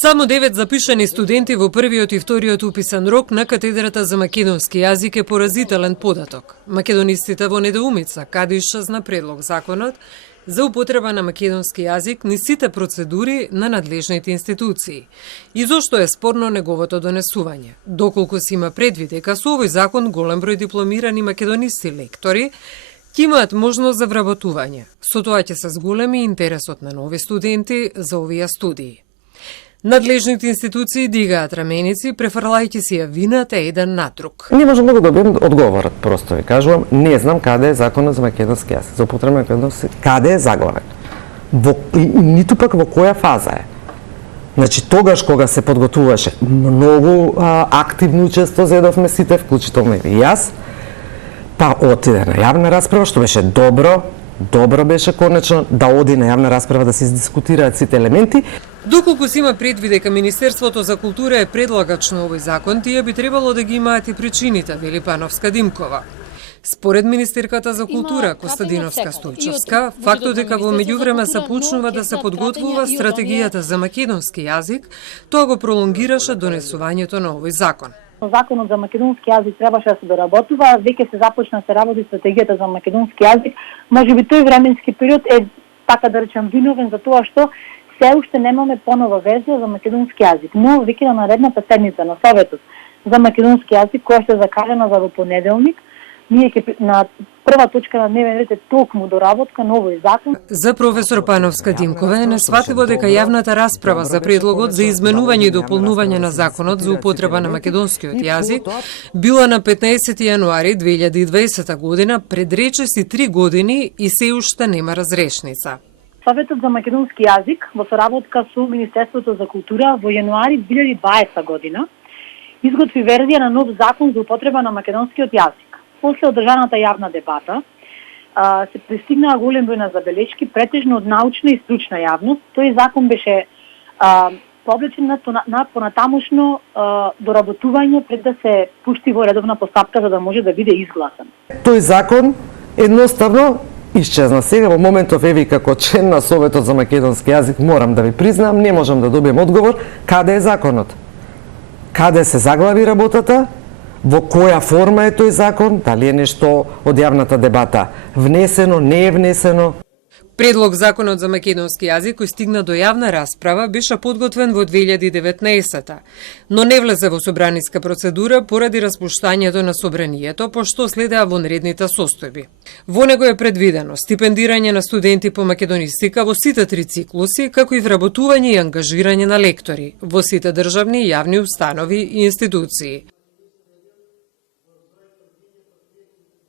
Само 9 запишани студенти во првиот и вториот уписан рок на катедрата за македонски јазик е поразителен податок. Македонистите во недоумица каде исчезна предлог законот за употреба на македонски јазик низ сите процедури на надлежните институции. И зошто е спорно неговото донесување? Доколку се има предвид дека со овој закон голем број дипломирани македонисти лектори ќе имаат можност за вработување. Со тоа ќе се зголеми интересот на нови студенти за овие студии. Надлежните институции дигаат раменици, префрлајќи си ја вината еден на друг. Не можам да го добием одговорот, просто ви кажувам, не знам каде е законот за македонски јазик, за употреба на македонски, каде е заглавен. Ниту пак во која фаза е. Значи, тогаш кога се подготвуваше, многу активно учество зедовме сите, вклучително и јас, па отиде на јавна расправа, што беше добро беше конечно да оди на јавна расправа да се издискутираат сите елементи. Доколку се има предвид дека Министерството за култура е предлагач на овој закон, тие би требало да ги имаат и причините, вели Пановска Димкова. Според министерката за култура Костадиновска Стојчевска, фактот дека во меѓувреме се почнува да се подготвува стратегијата за македонски јазик, тоа го пролонгираше донесувањето на овој закон. Законот за македонски јазик требаше да се доработува, веќе се започна да се работи стратегијата за македонски јазик. Можеби тој временски период е, така да речем, виновен за тоа што се уште немаме понова верзија за македонски јазик, но веќе на наредната седница на Советот за македонски јазик, која ще е закажана за во понеделник, ние ќе на прва точка на дневен ред е токму доработка на овој закон. За професор Пановска Димкова е несватливо дека јавната расправа за предлогот за изменување и дополнување на законот за употреба на македонскиот јазик била на 15 јануари 2020 година, пред речиси 3 години и се уште нема разрешница. Советот за македонски јазик во соработка со Министерството за култура во јануари 2020 година изготви верзија на нов закон за употреба на македонскиот јазик. После одржаната јавна дебата се пристигнаа голем број на забелешки, претежно од научна и стручна јавност. Тој закон беше повлечен на понатамошно доработување пред да се пушти во редовна постапка за да може да биде изгласен. Тој закон едноставно исчезна. Сега во моментов еви како член на Советот за македонски јазик морам да ви признам, не можам да добием одговор каде е законот. Каде се заглави работата? Во која форма е тој закон? Дали е нешто од јавната дебата внесено, не е внесено? Предлог законот за македонски јазик кој стигна до јавна расправа беше подготвен во 2019-та, но не влезе во собраниска процедура поради распуштањето на собранието, пошто следеа вонредните состојби. Во него е предвидено стипендирање на студенти по македонистика во сите 3 циклуси, како и вработување и ангажирање на лектори во сите државни и јавни установи и институции.